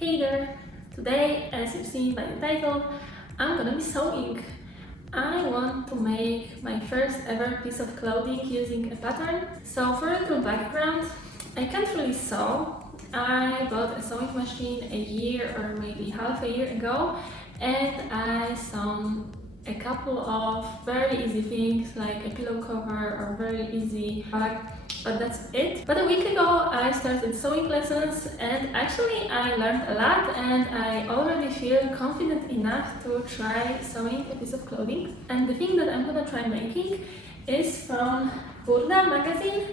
Hey there! Today, as you've seen by the title, I'm gonna be sewing. I want to make my first ever piece of clothing using a pattern. So for a little background, I can't really sew. I bought a sewing machine a year or maybe half a year ago, and I sewn a couple of very easy things like a pillow cover or very easy bag, but that's it. But a week ago I started sewing lessons and actually I learned a lot, and I already feel confident enough to try sewing a piece of clothing. And the thing that I'm gonna try making is from Burda Magazine.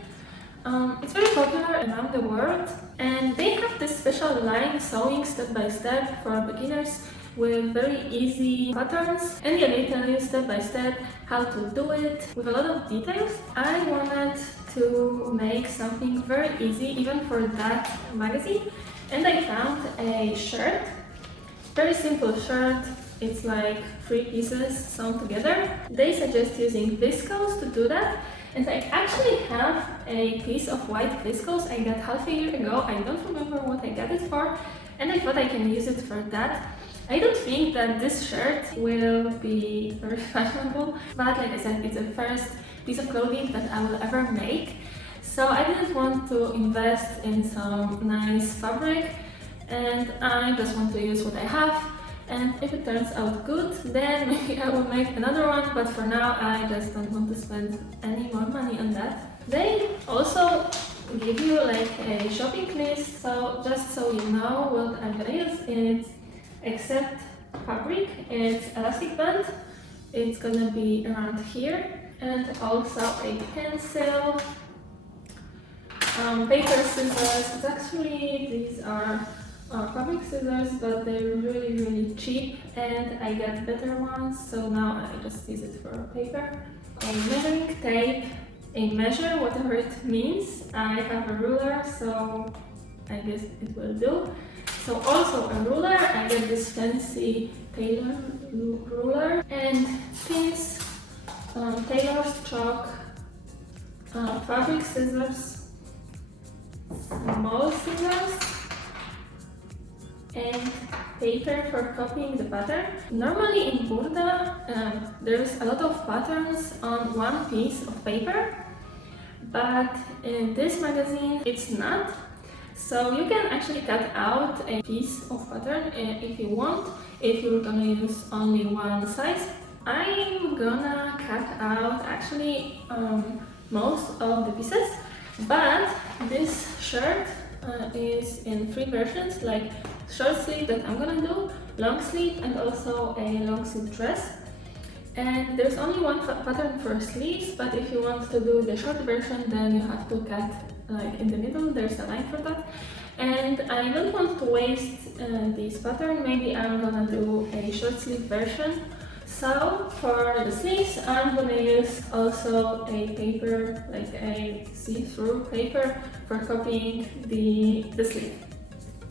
It's very popular around the world, and they have this special line sewing step by step for beginners with very easy patterns, and yeah, they tell you step by step how to do it with a lot of details. I wanted to make something very easy even for that magazine, and I found a shirt, very simple shirt. It's like 3 pieces sewn together. They suggest using viscose to do that, and I actually have a piece of white viscose I got half a year ago. I don't remember what I got it for, and I thought I can use it for that. I don't think that this shirt will be very fashionable, but like I said, it's the first piece of clothing that I will ever make. So I didn't want to invest in some nice fabric, and I just want to use what I have. And if it turns out good, then maybe I will make another one, but for now I just don't want to spend any more money on that. They also give you like a shopping list, so just so you know what I'm gonna use, it's except fabric, it's elastic band, it's gonna be around here, and also a pencil, paper scissors. It's actually, these are fabric scissors, but they're really cheap, and I got better ones, so now I just use it for paper. A measuring tape, a measure, whatever it means. I have a ruler, so I guess it will do. So also a ruler, I get this fancy tailor ruler, and pins, tailor's chalk, fabric scissors, small scissors, and paper for copying the pattern. Normally in Burda, there's a lot of patterns on one piece of paper, but in this magazine it's not. So you can actually cut out a piece of pattern if you want, if you're gonna use only one size. I'm gonna cut out actually most of the pieces, but this shirt is in 3 versions, like short sleeve that I'm gonna do, long sleeve, and also a long sleeve dress. And there's only one pattern for sleeves, but if you want to do the short version, then you have to cut like in the middle, there's a line for that. And I don't want to waste this pattern, maybe I'm gonna do a short sleeve version. So for the sleeves, I'm gonna use also a paper, like a see-through paper for copying the sleeve.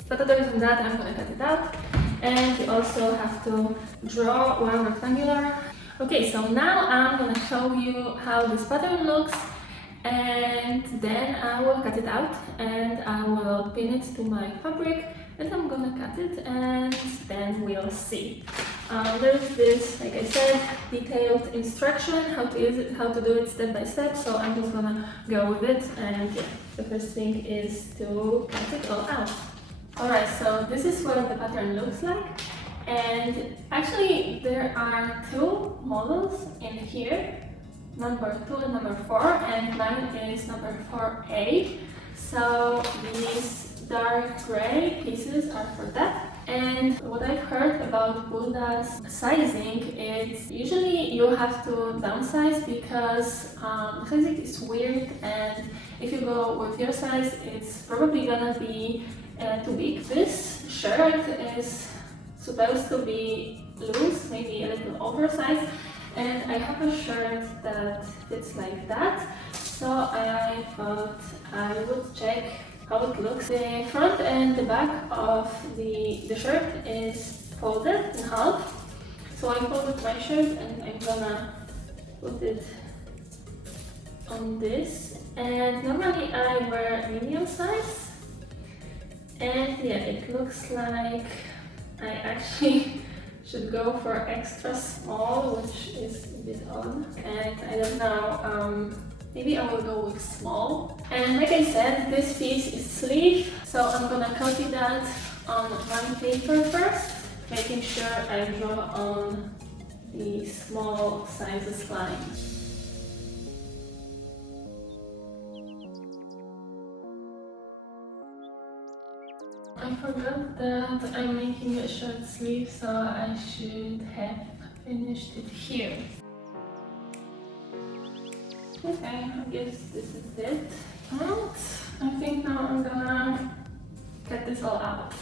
But other than that, I'm gonna cut it out. And you also have to draw one rectangular. Okay, so now I'm gonna show you how this pattern looks, and then I will cut it out and I will pin it to my fabric, and I'm gonna cut it, and then we'll see. There's this, like I said, detailed instruction how to use it, how to do it step by step, so I'm just gonna go with it. And yeah, the first thing is to cut it all out. Alright, so this is what the pattern looks like, and actually there are 2 models in here, number 2 and number 4, and mine is number 4A. So these dark gray pieces are for that. And what I've heard about Burda's sizing is usually you have to downsize because the sizing is weird, and if you go with your size, it's probably gonna be too big. This shirt is supposed to be loose, maybe a little oversized, and I have a shirt that fits like that, so I thought I would check how it looks. The front and the back of the shirt is folded in half, so I folded my shirt and I'm gonna put it on this. And normally I wear medium size, And yeah, it looks like I actually should go for extra small, which is a bit odd. And I don't know, maybe I will go with small. And like I said, this piece is sleeve, so I'm gonna copy that on one paper first, making sure I draw on the small sizes line. I forgot that I'm making a short sleeve, so I should have finished it here. Okay, I guess this is it. And I think now I'm gonna cut this all out.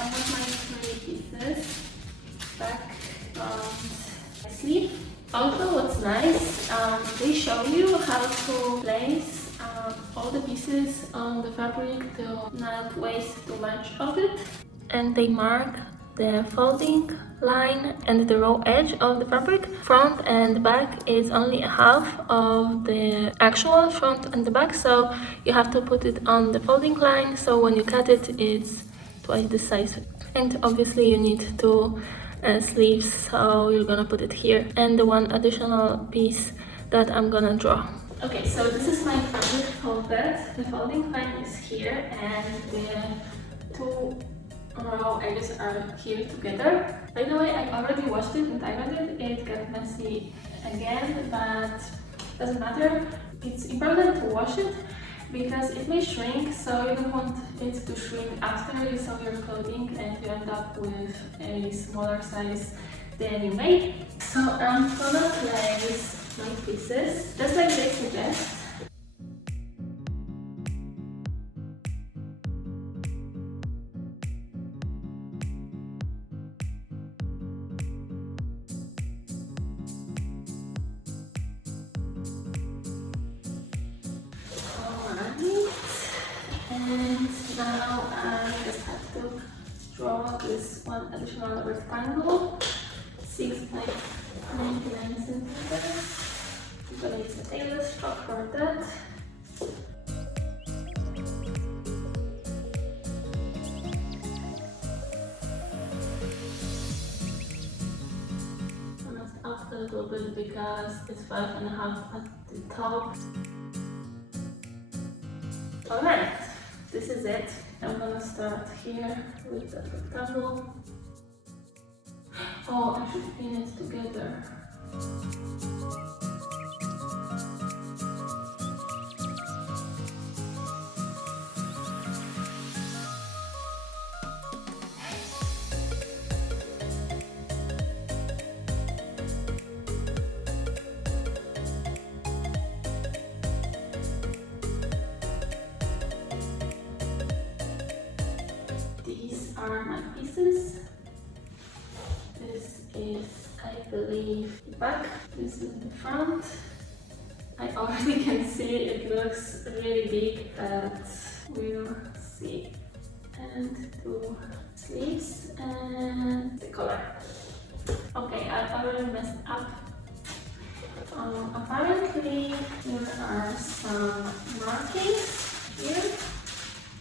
I have my 3 pieces back on my sleeve. Also, what's nice, they show you how to place all the pieces on the fabric to not waste too much of it. And they mark the folding line and the raw edge of the fabric. Front and back is only half of the actual front and the back, so you have to put it on the folding line, so when you cut it, it's twice the size. And obviously you need 2 sleeves, so you're gonna put it here, and the one additional piece that I'm gonna draw. Okay, so this is my fabric folded. The folding line is here, and the 2 raw edges are here together. By the way, I already washed it and ironed it. It got messy again, but doesn't matter. It's important to wash it because it may shrink, so you don't want it to shrink after you sew your clothing and you end up with a smaller size than you made. So I'm gonna place my pieces just like they suggest. And now I just have to draw this one additional rectangle, 6 by 99 centimeters. I'm gonna use a tailor stroke for that. I messed up a little bit because it's 5.5 at the top. Alright, this is it. I'm gonna start here with the rectangle. Oh, I should pin it together. These are my pieces. This is, I believe, the back. This is the front. I already can see it looks really big, but we'll see. And 2 sleeves and the collar. Okay, I already messed up. Apparently there are some markings here.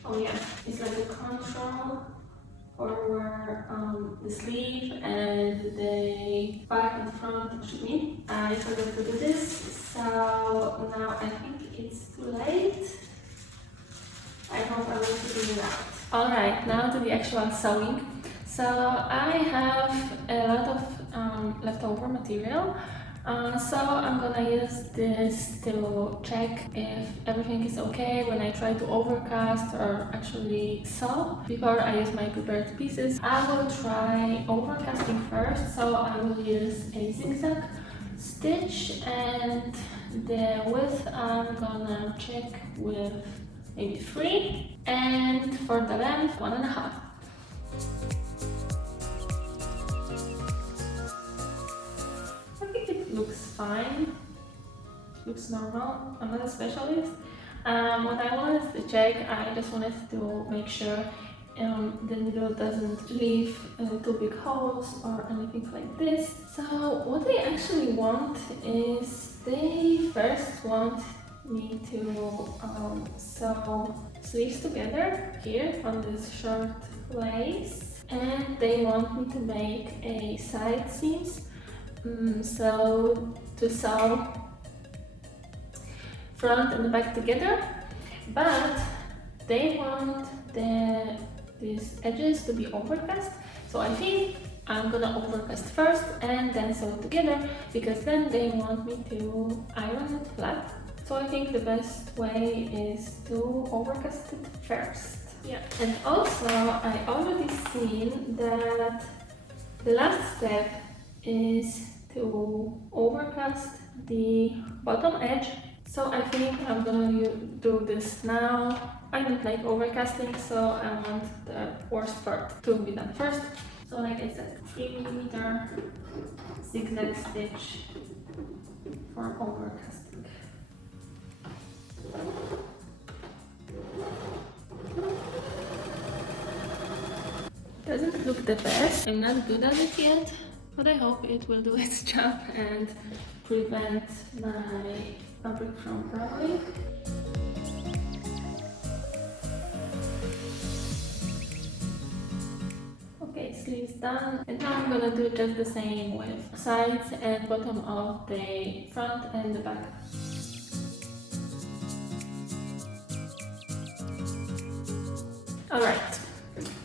Oh yeah, it's like a control for the sleeve and the back and front should meet. I forgot to do this, so now I think it's too late. I hope I will figure it out. Alright, now to the actual sewing. So I have a lot of leftover material. So I'm gonna use this to check if everything is okay when I try to overcast or actually sew before I use my prepared pieces. I will try overcasting first, so I will use a zigzag stitch, and the width I'm gonna check with maybe 3, and for the length 1.5. looks fine, looks normal. I'm not a specialist. What I wanted to check, I just wanted to make sure the needle doesn't leave too big holes or anything like this. So what they actually want is they first want me to sew sleeves together here on this short lace, and they want me to make a side seams, so to sew front and back together, but they want these edges to be overcast. So I think I'm gonna overcast first and then sew together, because then they want me to iron it flat. So I think the best way is to overcast it first. Yeah, and also I already seen that the last step is to overcast the bottom edge. So I think I'm gonna do this now. I don't like overcasting, so I want the worst part to be done first. So like I said, 3mm zigzag stitch for overcasting. Doesn't look the best. I'm not good at it yet, but I hope it will do its job and prevent my fabric from curling. Okay, sleeves done, and now I'm gonna do just the same with sides and bottom of the front and the back. Alright,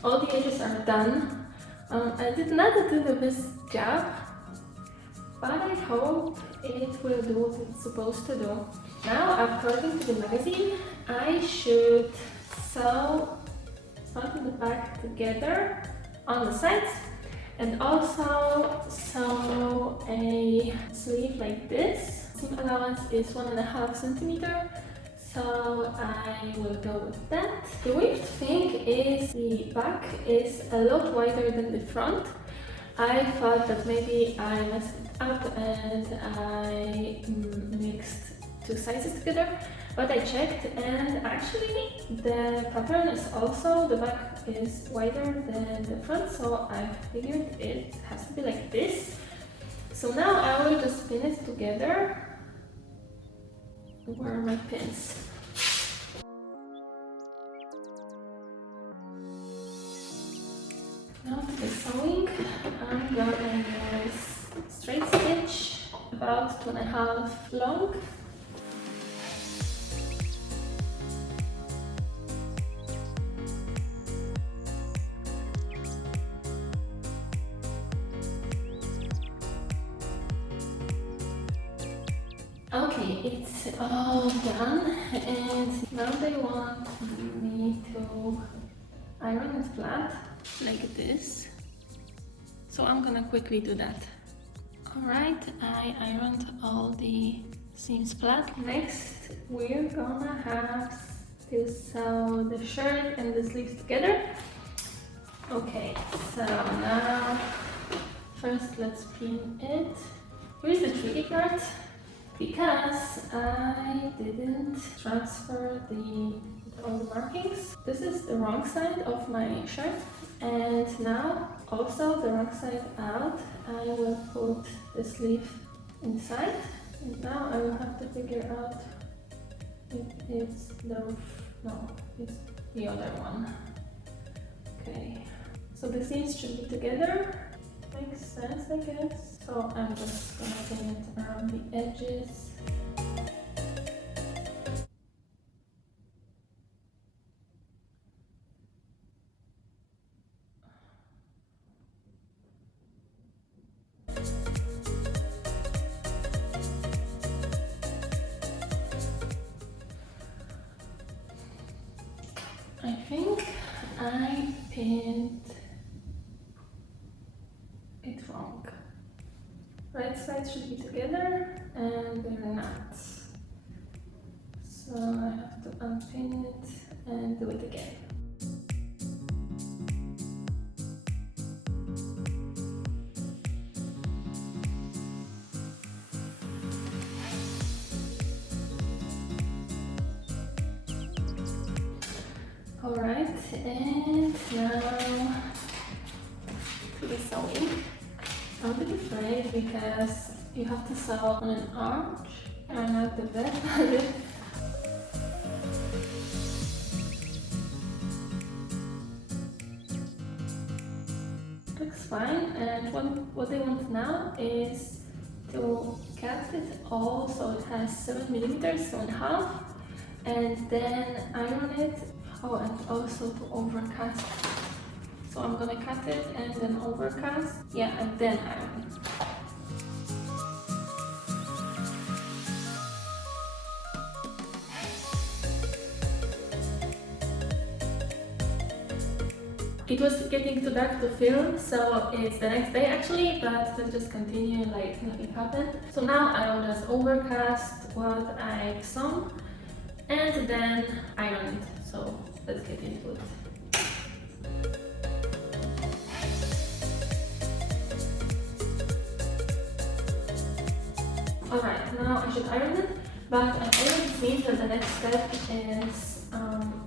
all the edges are done. I did not do the best job, but I hope it will do what it's supposed to do. Now, according to the magazine, I should sew front and the back together on the sides, and also sew a sleeve like this. Seam allowance is 1.5 centimeter, so I will go with that. The weird thing is the back is a lot wider than the front. I thought that maybe I messed it up and I mixed two sizes together, but I checked and actually the pattern is also, the back is wider than the front, so I figured it has to be like this. So now I will just pin it together. Where are my pins? Now for the sewing, I'm gonna use straight stitch, about 2.5 long. Okay, it's all done, and now they want me to iron it flat like this. So I'm gonna quickly do that. Alright, I ironed all the seams flat. Next, we're gonna have to sew the shirt and the sleeves together. Okay, so now first let's pin it. Here's the tricky part, because I didn't transfer all the markings. This is the wrong side of my shirt, and now also the wrong side out. I will put the sleeve inside, and now I will have to figure out if it's it's the other one. Okay, so the seams should be together. Makes sense, I guess. So I'm just gonna pin it around the edges. I think I pinned it wrong. Right sides should be together and they're not. So I have to unpin it and do it again. Alright, and now to the sewing. I'm a bit afraid because you have to sew on an arch. I'm not the best at it. Looks fine, and what I want now is to cut it all so it has 7mm, 7.5, and then iron it. Oh, and also to overcast. So I'm gonna cut it and then overcast, yeah, and then iron. It was getting too dark to film, so it's the next day actually, but let's just continue like nothing happened. So now I will just overcast what I've sewn and then iron it. So let's get into it. Alright, now I should iron it, but I already seen that the next step is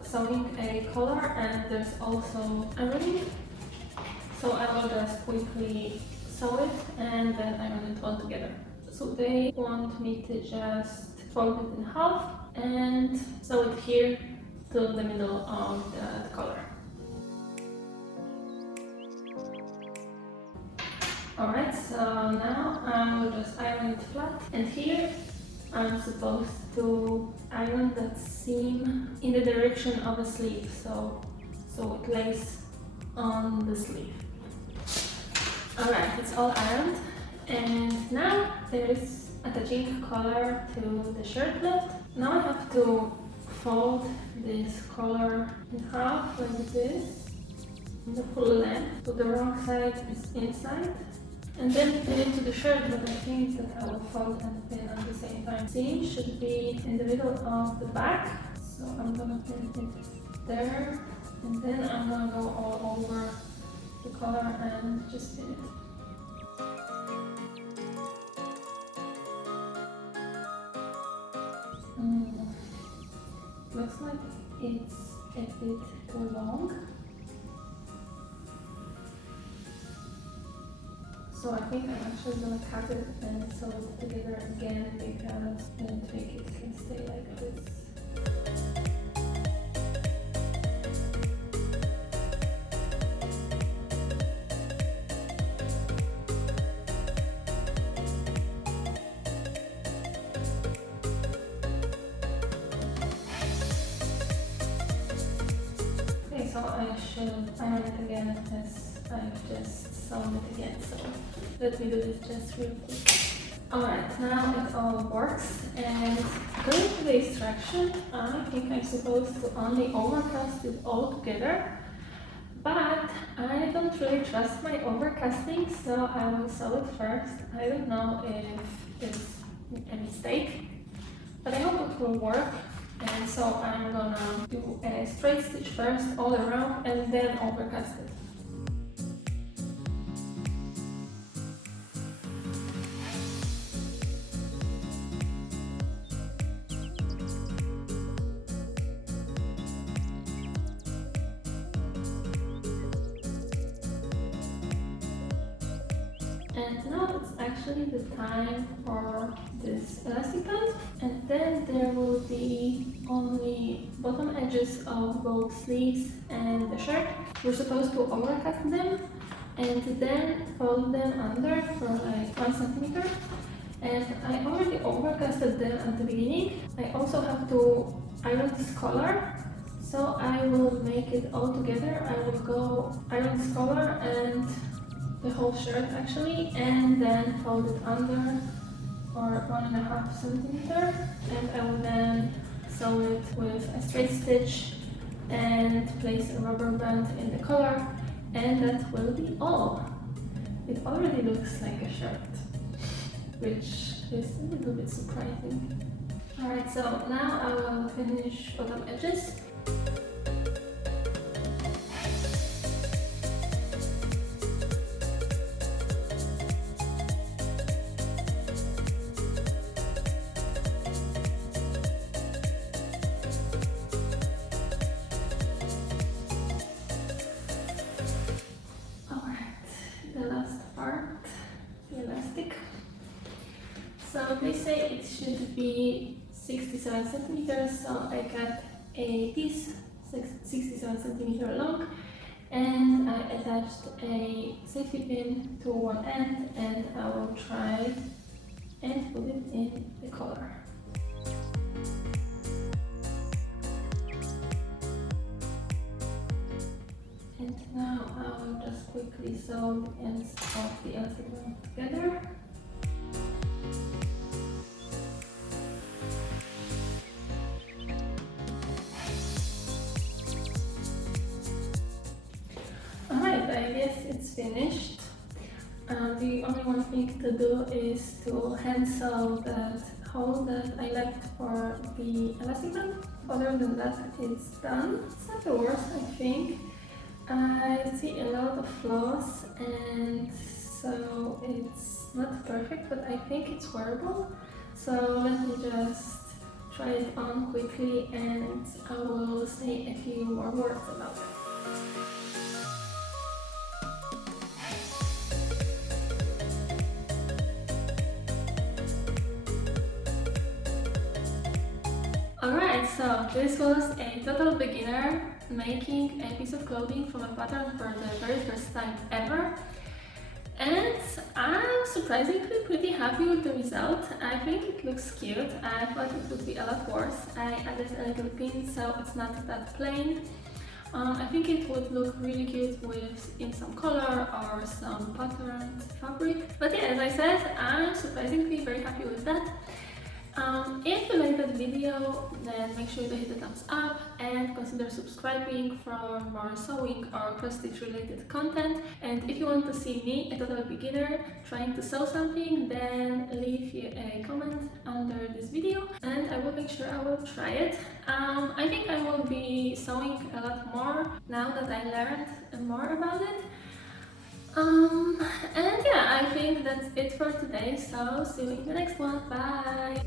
sewing a collar, and there's also ironing. So I will just quickly sew it and then iron it all together. So they want me to just fold it in half and sew it here to the middle of the collar. Alright, so now I will just iron it flat, and here I'm supposed to iron that seam in the direction of the sleeve, so it lays on the sleeve. Alright, it's all ironed, and now there's attaching collar to the shirt left. Now I have to fold this collar in half like this, the full length, so the wrong side is inside. And then pin it to the shirt, but I think that I will fold and pin at the same time. Seam should be in the middle of the back, so I'm gonna pin it there, and then I'm gonna go all over the collar and just pin it. Looks like it's a bit too long. So I think I'm actually gonna cut it and sew it together again because I don't think it can stay like this. Okay, so I should iron it again as I've just sewn it again. So let me do this just real quick. Alright, now it all works, and according to the instruction, I think I'm supposed to only overcast it all together, but I don't really trust my overcasting, so I will sew it first. I don't know if it's a mistake, but I hope it will work. And so I'm gonna do a straight stitch first all around and then overcast it. And now it's actually the time for this elastic band, and then there will be only bottom edges of both sleeves and the shirt. We're supposed to overcut them and then fold them under for like 1 centimeter. And I already overcasted them at the beginning. I also have to iron this collar, so I will make it all together. I will go iron this collar and the whole shirt actually, and then fold it under for 1.5 centimeter, and I will then sew it with a straight stitch and place a rubber band in the collar, and that will be all. It already looks like a shirt, which is a little bit surprising. Alright, so now I will finish bottom edges. elastic. So they say it should be 67 centimeters, so I got a piece 67 centimeter long, and I attached a safety pin to one end, and I will try and put it in the collar. And now I will just quickly sew the ends of the elastic band together. Alright, I guess it's finished. The only one thing to do is to hand sew that hole that I left for the elastic band. Other than that, it's done. It's not the worst, I think. I see a lot of flaws, and so it's not perfect, but I think it's wearable. So let me just try it on quickly, and I will say a few more words about it. Alright, so this was a total beginner making a piece of clothing from a pattern for the very first time ever. And I'm surprisingly pretty happy with the result. I think it looks cute. I thought it would be a lot worse. I added a little pin so it's not that plain. I think it would look really cute in some color or some patterned fabric. But yeah, as I said, I'm surprisingly very happy with that. If you like that video, then make sure to hit the thumbs up and consider subscribing for more sewing or cross-stitch related content. And if you want to see me, a total beginner, trying to sew something, then leave a comment under this video and I will make sure I will try it. I think I will be sewing a lot more now that I learned more about it. And yeah, I think that's it for today, so see you in the next one. Bye!